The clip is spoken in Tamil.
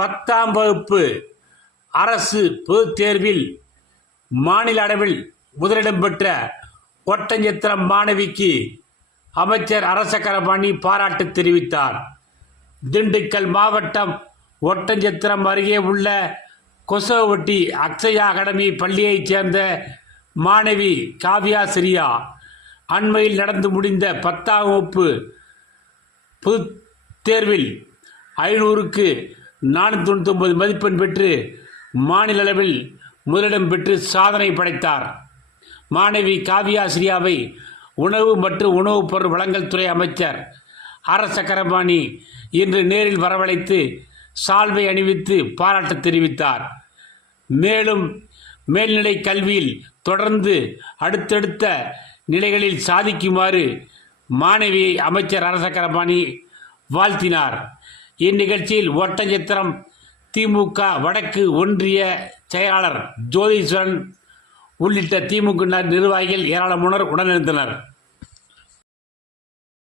பத்தாம் வகுப்பு அரசு பொதுத் தேர்வில் மாநில அளவில் முதலிடம் பெற்ற ஒட்டஞ்சத்திரம் மாணவிக்கு அமைச்சர் அரசகரபாணி பாராட்டு தெரிவித்தார். திண்டுக்கல் மாவட்டம் ஒட்டஞ்சத்திரம் அருகே உள்ள கொசவட்டி அக்ஷயா அகாடமி பள்ளியைச் சேர்ந்த மாணவி காவ்யா சிரியா அண்மையில் நடந்து முடிந்த பத்தாம் வகுப்பு பொதுத் தேர்வில் ஐநூறுக்கு நானூற்றி தொண்ணூத்தொம்பது மதிப்பெண் பெற்று மாநில அளவில் முதலிடம் பெற்று சாதனை படைத்தார். மாணவி காவியா ஸ்ரீயாவை உணவு மற்றும் உணவுப் பொருள் வழங்கல் துறை அமைச்சர் அரசக்கரபாணி இன்று நேரில் வரவழைத்து சால்வை அணிவித்து பாராட்டு தெரிவித்தார். மேலும் மேல்நிலை கல்வியில் தொடர்ந்து அடுத்தடுத்த நிலைகளில் சாதிக்குமாறு மாணவியை அமைச்சர் அரசக்கரபாணி வாழ்த்தினார். இந்நிகழ்ச்சியில் ஒட்டஞ்சத்திரம் திமுக வடக்கு ஒன்றிய செயலாளர் ஜோதீஸ்வரன் உள்ளிட்ட திமுக நிர்வாகிகள் ஏராளமானோர் உடனிருந்தனர்.